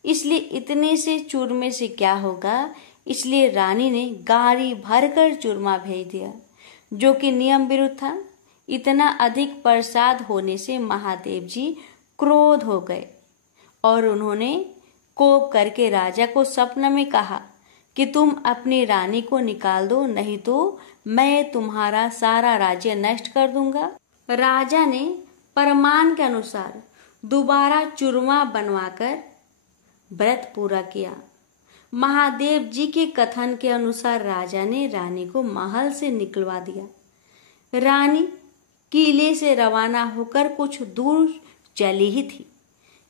इसलिए इतने से चूरमे से क्या होगा, इसलिए रानी ने गाड़ी भरकर चूरमा भेज दिया, जो कि नियम विरुद्ध था। इतना अधिक प्रसाद होने से महादेव जी क्रोध हो गए और उन्होंने कोप करके राजा को स्वप्न में कहा कि तुम अपनी रानी को निकाल दो, नहीं तो मैं तुम्हारा सारा राज्य नष्ट कर दूंगा। राजा ने प्रमाण के अनुसार दोबारा चूरमा बनवाकर व्रत पूरा किया। महादेव जी के कथन के अनुसार राजा ने रानी को महल से निकलवा दिया। रानी किले से रवाना होकर कुछ दूर चली ही थी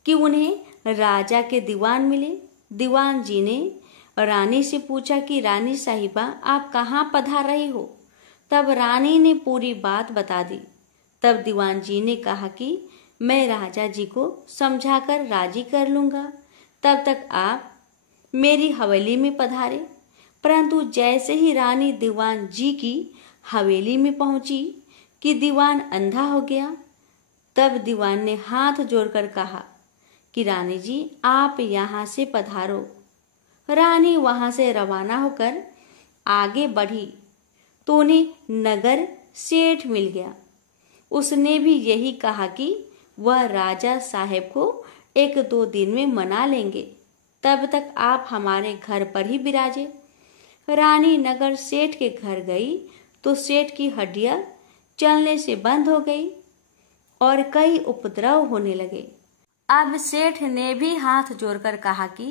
कि उन्हें राजा के दीवान मिले। दीवान जी ने रानी से पूछा कि रानी साहिबा, आप कहाँ पधार रही हो? तब रानी ने पूरी बात बता दी। तब दीवान जी ने कहा कि मैं राजा जी को समझाकर राजी कर लूंगा, तब तक आप मेरी हवेली में पधारे। परंतु जैसे ही रानी दीवान जी की हवेली में पहुंची कि दीवान अंधा हो गया। तब दीवान ने हाथ जोड़कर कहा कि रानी जी, आप यहाँ से पधारो। रानी वहां से रवाना होकर आगे बढ़ी तो उन्हें नगर सेठ मिल गया। उसने भी यही कहा कि वह राजा साहेब को 1-2 दिन में मना लेंगे, तब तक आप हमारे घर पर ही विराजे। रानी नगर सेठ के घर गई तो सेठ की हड्डियां चलने से बंद हो गई और कई उपद्रव होने लगे। अब सेठ ने भी हाथ जोड़कर कहा कि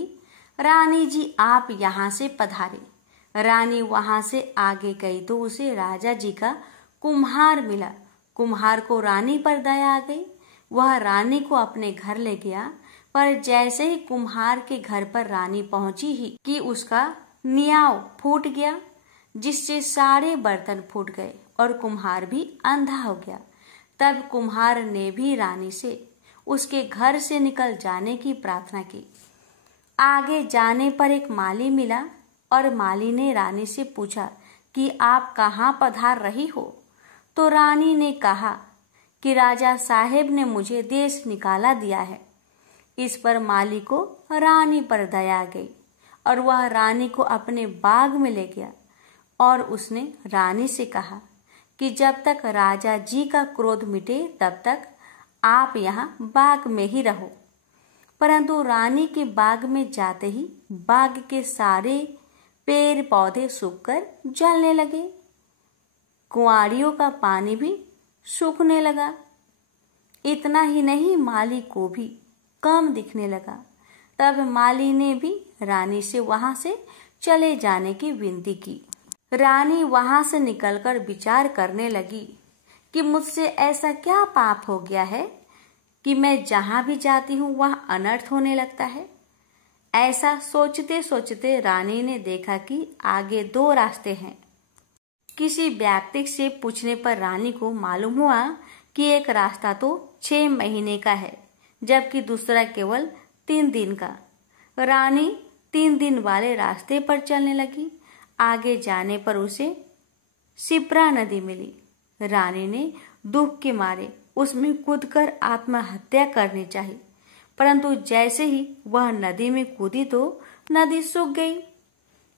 रानी जी, आप यहाँ से पधारे। रानी वहां से आगे गई तो उसे राजा जी का कुम्हार मिला। कुम्हार को रानी पर दया आ गई। वह रानी को अपने घर ले गया, पर जैसे ही कुम्हार के घर पर रानी पहुंची ही कि उसका नियाव फूट गया, जिससे सारे बर्तन फूट गए और कुम्हार भी अंधा हो गया। तब कुम्हार ने भी रानी से उसके घर से निकल जाने की प्रार्थना की। आगे जाने पर एक माली मिला और माली ने रानी से पूछा कि आप कहाँ पधार रही हो? तो रानी ने कहा कि राजा साहेब ने मुझे देश निकाला दिया है। इस पर माली को रानी पर दया आ गई और वह रानी को अपने बाग में ले गया और उसने रानी से कहा कि जब तक राजा जी का क्रोध मिटे तब तक आप यहाँ बाग में ही रहो। परंतु रानी के बाग में जाते ही बाग के सारे पेड़ पौधे सूखकर जलने लगे। कुंवारियों का पानी भी सूखने लगा। इतना ही नहीं, माली को भी कम दिखने लगा। तब माली ने भी रानी से वहां से चले जाने की विनती की। रानी वहां से निकलकर विचार करने लगी कि मुझसे ऐसा क्या पाप हो गया है कि मैं जहां भी जाती हूँ वहां अनर्थ होने लगता है। ऐसा सोचते सोचते रानी ने देखा कि आगे 2 रास्ते हैं। किसी व्यक्ति से पूछने पर रानी को मालूम हुआ कि एक रास्ता तो 6 महीने का है, जबकि दूसरा केवल 3 दिन का। रानी 3 दिन वाले रास्ते पर चलने लगी। आगे जाने पर उसे शिप्रा नदी मिली। रानी ने दुख के मारे उसमें कूदकर आत्महत्या करनी चाहिए, परंतु जैसे ही वह नदी में कूदी तो नदी सूख गई।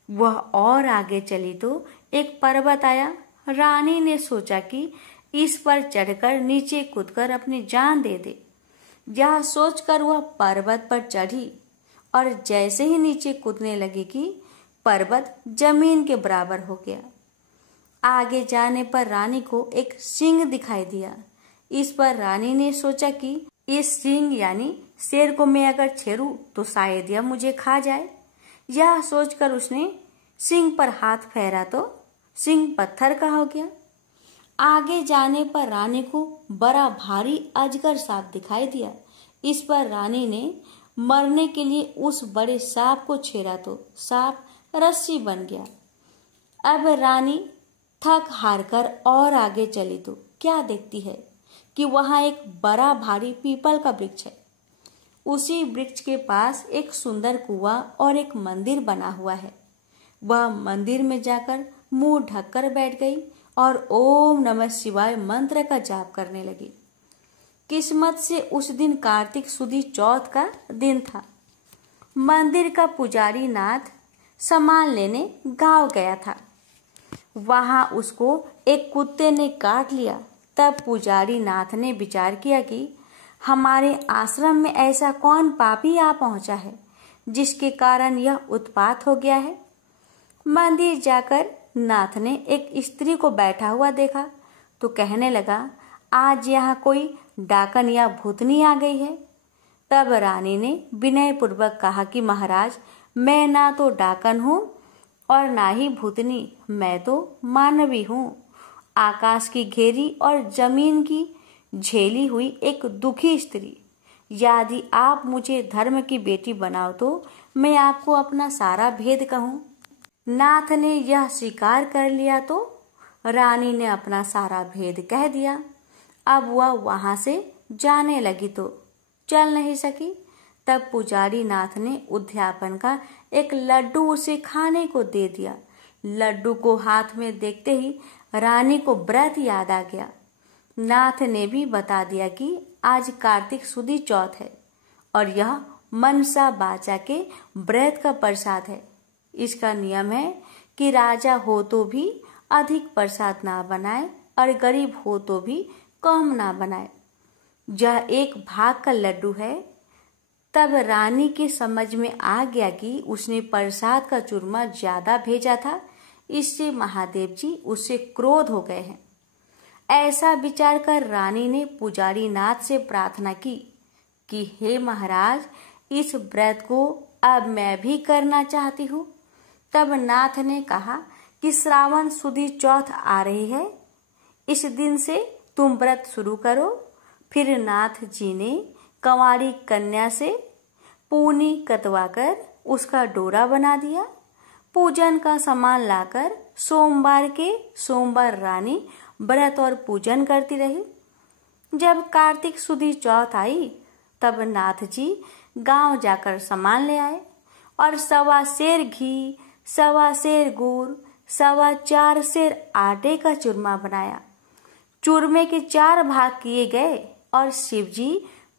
वह और आगे चली तो एक पर्वत आया। रानी ने सोचा कि इस पर चढ़कर नीचे कूदकर अपनी जान दे दे। यह सोचकर वह पर्वत पर चढ़ी और जैसे ही नीचे कूदने लगी कि पर्वत जमीन के बराबर हो गया। आगे जाने पर रानी को एक सिंह दिखाई दिया। इस पर रानी ने सोचा कि इस सिंह यानी शेर को मैं अगर छेड़ूं तो शायद यह मुझे खा जाए। यह सोचकर उसने सिंह पर हाथ फेरा तो सिंह पत्थर का हो गया। आगे जाने पर रानी को बड़ा भारी अजगर सांप दिखाई दिया। इस पर रानी ने मरने के लिए उस बड़े सांप को छेड़ा तो सांप रस्सी बन गया। अब रानी थक हार कर और आगे चली तो क्या देखती है कि वहां एक बड़ा भारी पीपल का वृक्ष है। उसी वृक्ष के पास एक सुंदर कुआं और एक मंदिर बना हुआ है। वह मंदिर में जाकर मुंह ढककर बैठ गई और ओम नमः शिवाय मंत्र का जाप करने लगी। किस्मत से उस दिन कार्तिक सुदी चौथ का दिन था। मंदिर का पुजारी नाथ सामान लेने गांव गया था। वहां उसको एक कुत्ते ने काट लिया। तब पुजारी नाथ ने विचार किया कि हमारे आश्रम में ऐसा कौन पापी आ पहुंचा है जिसके कारण यह उत्पात हो गया है। मंदिर जाकर नाथ ने एक स्त्री को बैठा हुआ देखा तो कहने लगा, आज यहाँ कोई डाकन या भूतनी आ गई है। तब रानी ने विनय पूर्वक कहा कि महाराज, मैं ना तो डाकन हूँ और ना ही भूतनी, मैं तो मानवी हूँ। आकाश की घेरी और जमीन की झेली हुई एक दुखी स्त्री। यदि आप मुझे धर्म की बेटी बनाओ तो मैं आपको अपना सारा भेद कहूँ। नाथ ने यह स्वीकार कर लिया तो रानी ने अपना सारा भेद कह दिया। अब वह वहां से जाने लगी तो चल नहीं सकी। तब पुजारी नाथ ने उद्यापन का एक लड्डू उसे खाने को दे दिया। लड्डू को हाथ में देखते ही रानी को व्रत याद आ गया। नाथ ने भी बता दिया कि आज कार्तिक सुदी चौथ है और यह मनसा बाचा के व्रत का प्रसाद है। इसका नियम है कि राजा हो तो भी अधिक प्रसाद ना बनाए और गरीब हो तो भी कम ना बनाए। यह एक भाग का लड्डू है। तब रानी की समझ में आ गया कि उसने प्रसाद का चूरमा ज्यादा भेजा था, इससे महादेव जी उससे क्रोध हो गए हैं। ऐसा विचार कर रानी ने पुजारी नाथ से प्रार्थना की कि हे महाराज, इस व्रत को अब मैं भी करना चाहती हूँ। तब नाथ ने कहा कि श्रावण सुदी चौथ आ रही है, इस दिन से तुम व्रत शुरू करो। फिर नाथ जी ने कंवारी कन्या से पूनी कतवाकर उसका डोरा बना दिया। पूजन का सामान लाकर सोमवार के सोमवार रानी व्रत और पूजन करती रही। जब कार्तिक सुदी चौथ आई तब नाथ जी गांव जाकर सामान ले आए और 1.25 सेर घी, 1.25 सेर गुड़, 4.25 सेर आटे का चूरमा बनाया। चूरमे के 4 भाग किए गए और शिव जी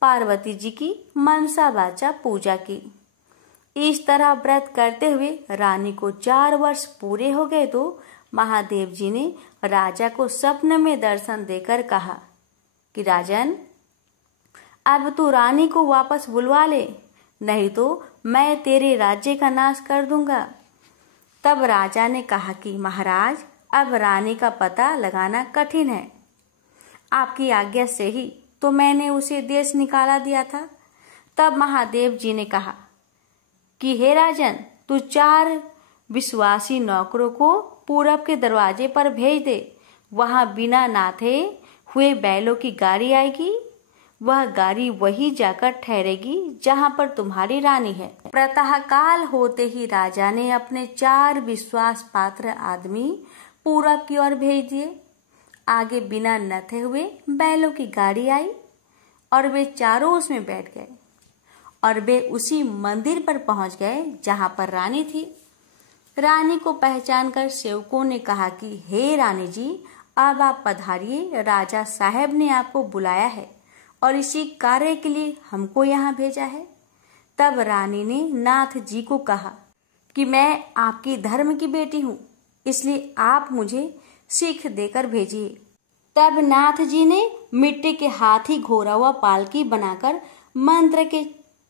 पार्वती जी की मनसा बाचा पूजा की। इस तरह व्रत करते हुए रानी को 4 वर्ष पूरे हो गए तो महादेव जी ने राजा को स्वप्न में दर्शन देकर कहा कि राजन, अब तू रानी को वापस बुलवा ले, नहीं तो मैं तेरे राज्य का नाश कर दूंगा। तब राजा ने कहा कि महाराज, अब रानी का पता लगाना कठिन है। आपकी आज्ञा से ही तो मैंने उसे देश निकाला दिया था। तब महादेव जी ने कहा कि हे राजन, तू 4 विश्वासी नौकरों को पूरब के दरवाजे पर भेज दे। वहां बिना नाथे हुए बैलों की गाड़ी आएगी। वह गाड़ी वही जाकर ठहरेगी जहां पर तुम्हारी रानी है। प्रातःकाल होते ही राजा ने अपने 4 विश्वास पात्र आदमी पूरब की ओर भेज दिए। आगे बिना नथे हुए बैलों की गाड़ी आई और वे चारों उसमें बैठ गए और वे उसी मंदिर पर पहुंच गए जहां पर रानी थी। रानी को पहचान कर सेवकों ने कहा कि हे रानी जी, अब आप पधारिए, राजा साहब ने आपको बुलाया है और इसी कार्य के लिए हमको यहाँ भेजा है। तब रानी ने नाथ जी को कहा कि मैं आपकी धर्म की बेटी हूँ, इसलिए आप मुझे सीख देकर भेजिए। तब नाथ जी ने मिट्टी के हाथी घोरा हुआ पालकी बनाकर मंत्र के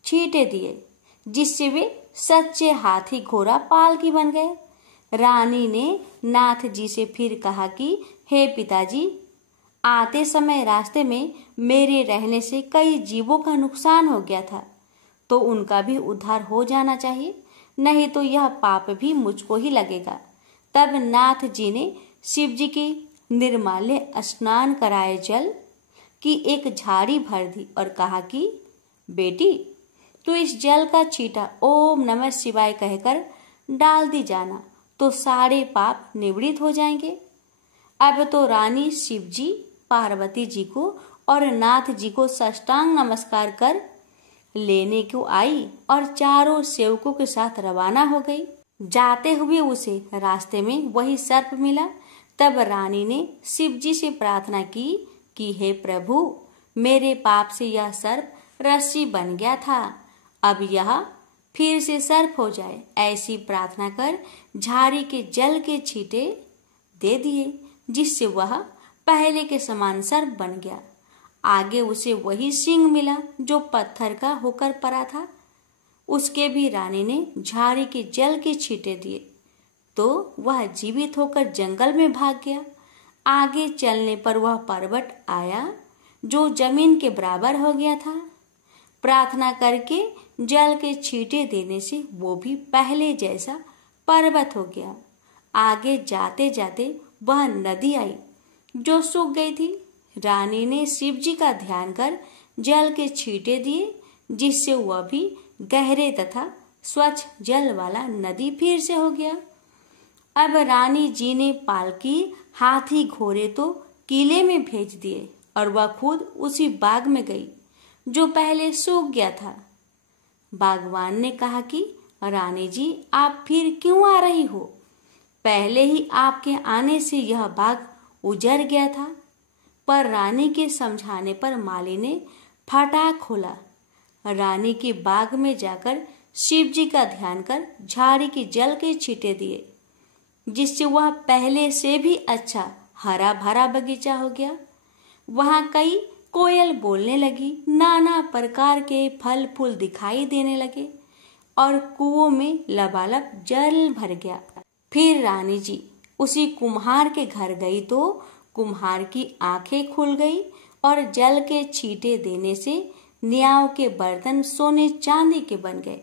छींटे दिए, जिससे वे सच्चे हाथी घोड़ा पालकी बन गए। रानी ने नाथ जी से फिर कहा कि हे पिताजी, आते समय रास्ते में मेरे रहने से कई जीवों का नुकसान हो गया था, तो उनका भी उद्धार हो जाना चाहिए, नहीं तो यह पाप भी मुझको ही लगेगा। तब नाथ जी ने शिव जी के निर्माल्य स्नान कराए जल की एक झाड़ी भर दी और कहा कि बेटी, तू इस जल का छींटा ओम नमः शिवाय कहकर डाल दी जाना, तो सारे पाप निवृत्त हो जाएंगे। अब तो रानी शिव जी, पार्वती जी को और नाथ जी को साष्टांग नमस्कार कर लेने को आई और चारों सेवकों के साथ रवाना हो गई। जाते हुए उसे रास्ते में वही सर्प मिला। तब रानी ने शिव जी से प्रार्थना की कि हे प्रभु, मेरे पाप से यह सर्प रस्सी बन गया था, अब यह फिर से सर्प हो जाए। ऐसी प्रार्थना कर झाड़ी के जल के छींटे दे दिए, जिससे वह पहले के समान सर्प बन गया। आगे उसे वही सिंह मिला जो पत्थर का होकर पड़ा था। उसके भी रानी ने झाड़ी के जल के छींटे दिए, तो वह जीवित होकर जंगल में भाग गया। आगे चलने पर वह पर्वत आया जो जमीन के बराबर हो गया था। प्रार्थना करके जल के छींटे देने से वो भी पहले जैसा पर्वत हो गया। आगे जाते जाते वह नदी आई जो सूख गई थी। रानी ने शिव जी का ध्यान कर जल के छींटे दिए, जिससे वह भी गहरे तथा स्वच्छ जल वाला नदी फिर से हो गया। अब रानी जी ने पालकी, हाथी, घोड़े तो किले में भेज दिए और वह खुद उसी बाग में गई जो पहले सूख गया था। बागवान ने कहा कि रानी जी, आप फिर क्यों आ रही हो? पहले ही आपके आने से यह बाग उजड़ गया था। पर रानी के समझाने पर माली ने फाटक खोला। रानी के बाग में जाकर शिव जी का ध्यान कर झाड़ी के जल के छींटे दिए, जिससे वह पहले से भी अच्छा हरा भरा बगीचा हो गया। वहां कई कोयल बोलने लगी, नाना प्रकार के फल फूल दिखाई देने लगे और कुओं में लबालब जल भर गया। फिर रानी जी उसी कुम्हार के घर गई तो कुम्हार की आंखें खुल गई और जल के छींटे देने से न्याव के बर्तन सोने चांदी के बन गए।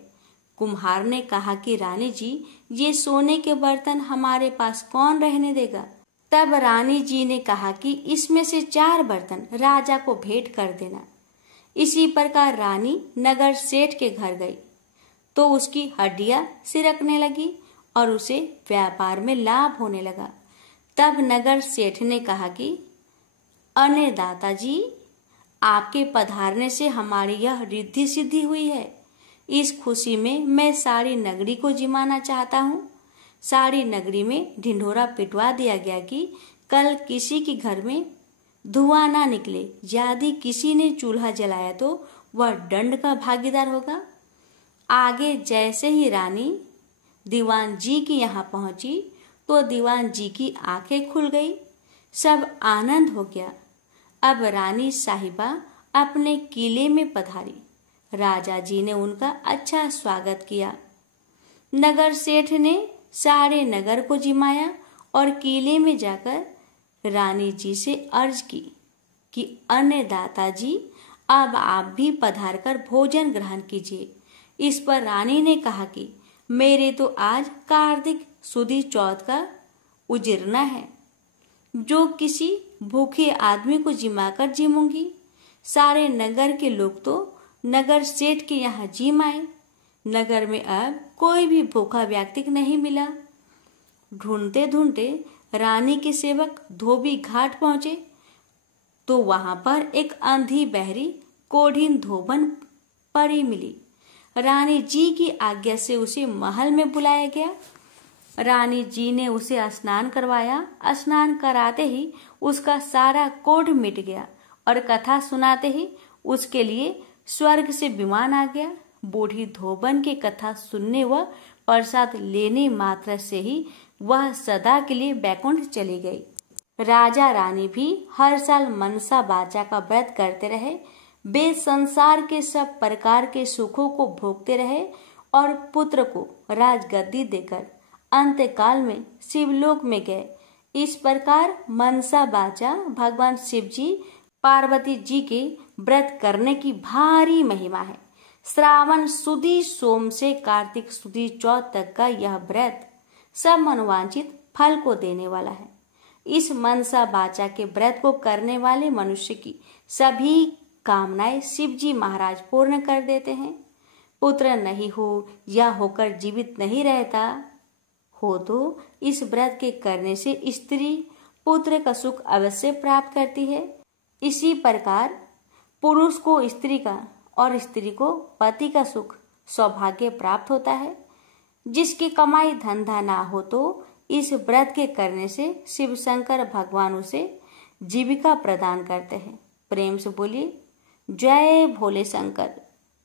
कुम्हार ने कहा कि रानी जी, ये सोने के बर्तन हमारे पास कौन रहने देगा? तब रानी जी ने कहा कि इसमें से 4 बर्तन राजा को भेंट कर देना। इसी प्रकार रानी नगर सेठ के घर गई तो उसकी हड्डियां सिरकने लगी और उसे व्यापार में लाभ होने लगा। तब नगर सेठ ने कहा कि अन्नदाता जी, आपके पधारने से हमारी यह रिद्धि सिद्धि हुई है। इस खुशी में मैं सारी नगरी को जिमाना चाहता हूँ। सारी नगरी में ढिंढोरा पिटवा दिया गया कि कल किसी के घर में धुआं ना निकले। यदि किसी ने चूल्हा जलाया तो वह दंड का भागीदार होगा। आगे जैसे ही रानी दीवान जी के यहाँ पहुंची तो दीवान जी की आंखें खुल गई। सब आनंद हो गया। अब रानी साहिबा अपने किले में पधारी। राजा जी ने उनका अच्छा स्वागत किया। नगर सेठ ने सारे नगर को जिमाया और किले में जाकर रानी जी से अर्ज की कि अन्नदाता जी, अब आप भी पधार कर भोजन ग्रहण कीजिए। इस पर रानी ने कहा कि मेरे तो आज कार्तिक सुदी चौथ का उजिरना है, जो किसी भूखे आदमी को जिमाकर जिमूंगी। सारे नगर के लोग तो नगर सेठ के यहाँ जिम आए। नगर में अब कोई भी भूखा व्यक्ति नहीं मिला। ढूंढते ढूंढते रानी के सेवक धोबी घाट पहुंचे तो वहां पर एक अंधी बहरी कोढ़ीन धोबन परी मिली। रानी जी की आज्ञा से उसे महल में बुलाया गया। रानी जी ने उसे स्नान करवाया। स्नान कराते ही उसका सारा कोढ़ मिट गया और कथा सुनाते ही उसके लिए स्वर्ग से विमान आ गया। बूढ़ी धोबन की कथा सुनने व प्रसाद लेने मात्र से ही वह सदा के लिए बैकुंठ चली गई। राजा रानी भी हर साल मनसा बाचा का व्रत करते रहे। वे संसार के सब प्रकार के सुखों को भोगते रहे और पुत्र को राजगद्दी देकर अंतकाल में शिवलोक में गए। इस प्रकार मनसा बाचा भगवान शिव जी पार्वती जी के व्रत करने की भारी महिमा है। श्रावण सुदी सोम से कार्तिक सुदी चौथ तक का यह व्रत सब मनोवांछित फल को देने वाला है। इस मनसा बाचा के व्रत को करने वाले मनुष्य की सभी कामनाएं शिव जी महाराज पूर्ण कर देते हैं। पुत्र नहीं हो या होकर जीवित नहीं रहता हो तो इस व्रत के करने से स्त्री पुत्र का सुख अवश्य प्राप्त करती है। इसी प्रकार पुरुष को स्त्री का और स्त्री को पति का सुख सौभाग्य प्राप्त होता है। जिसकी कमाई धंधा ना हो तो इस व्रत के करने से शिव शंकर भगवान उसे जीविका प्रदान करते हैं। प्रेम से बोलिए जय भोले शंकर,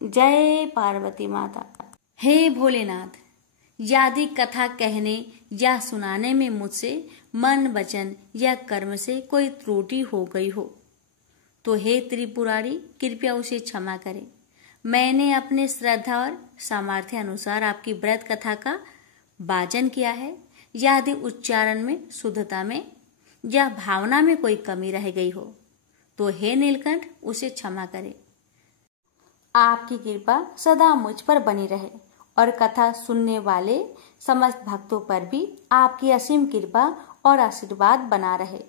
जय पार्वती माता। हे भोलेनाथ, यदि कथा कहने या सुनाने में मुझसे मन वचन या कर्म से कोई त्रुटि हो गई हो तो हे त्रिपुरारी कृपया उसे क्षमा करें। मैंने अपने श्रद्धा और सामर्थ्य अनुसार आपकी व्रत कथा का वाचन किया है। यदि उच्चारण में, शुद्धता में या भावना में कोई कमी रह गई हो तो हे नीलकंठ उसे क्षमा करें। आपकी कृपा सदा मुझ पर बनी रहे और कथा सुनने वाले समस्त भक्तों पर भी आपकी असीम कृपा और आशीर्वाद बना रहे।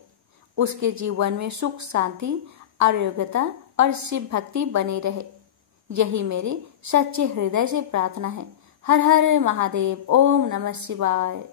उसके जीवन में सुख, शांति, आरोग्यता और शिव भक्ति बनी रहे। यही मेरी सच्चे हृदय से प्रार्थना है। हर हर महादेव। ओम नमः शिवाय।